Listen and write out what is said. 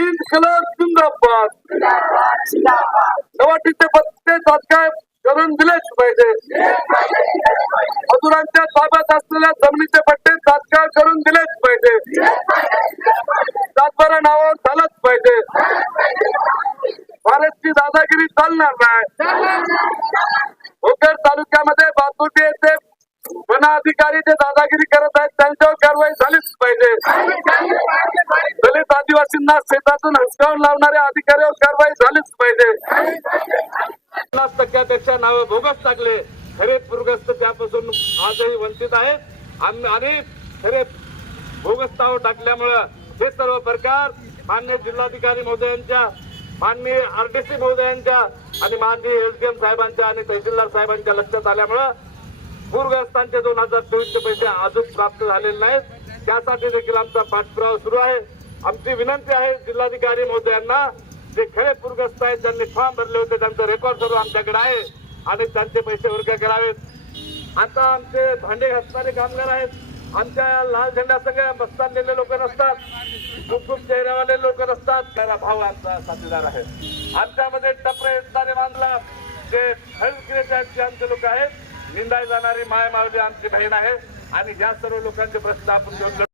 इन्कलाब जिंदाबाद। सवाटीचे पत्ते तात्काळ करून दिलेच पाहिजे. मजुरांच्या ताब्यात असलेल्या जमिनीचे पट्टे तात्काळ करून दिलेच पाहिजे. सातबारा नावावर झालंच पाहिजे. भारतची दादागिरी चालणार नाही. भोकर तालुक्यामध्ये बातुटी येथे वन अधिकारी जे दादागिरी करत आहेत त्यांच्यावर कारवाई झालीच पाहिजे. आदिवासींना शेतातून हसकावून लावणाऱ्या अधिकाऱ्यावर कारवाई झालीच पाहिजे. पन्नास टक्क्यापेक्षा नाव बोगस टाकले. खरे पूरग्रस्त त्यापासून आजही वंचित आहेत. आणि खरे बोगस टाकल्यामुळं हे सर्व प्रकार मान्य जिल्हाधिकारी महोदयांच्या माननीय आरडीसी महोदयांच्या आणि माननीय एसडीएम साहेबांच्या आणि तहसीलदार साहेबांच्या लक्षात आल्यामुळं पूरग्रस्तांचे दोन हजार चोवीसचे पैसे अजून प्राप्त झालेले नाहीत. त्यासाठी देखील आमचा पाठपुरावा सुरू आहे. आमची विनंती आहे जिल्हाधिकारी महोदयांना जे खरे पूरग्रस्त आहेत ज्यांनी फॉर्म भरले होते त्यांचं रेकॉर्ड सर्व आमच्याकडे आहे आणि त्यांचे पैसे वर्ग करावेत. आता आमचे भांडे घासणारे कामगार आहेत. आमच्या लाल झेंडा सगळ्या बस्तानलेले लोक नसतात. खूप खूप चेहऱ्यावाले लोक नसतात. त्याला भाव आमचा साथीदार आहे. आमच्यामध्ये टपरे येणारे बांधला जे हेल्थ क्रिएटरचे आमचे लोक आहेत. निंदाय जाणारी माय मावली आमची बहीण आहे. आणि या सर्व लोकांचे प्रश्न आपण घेऊन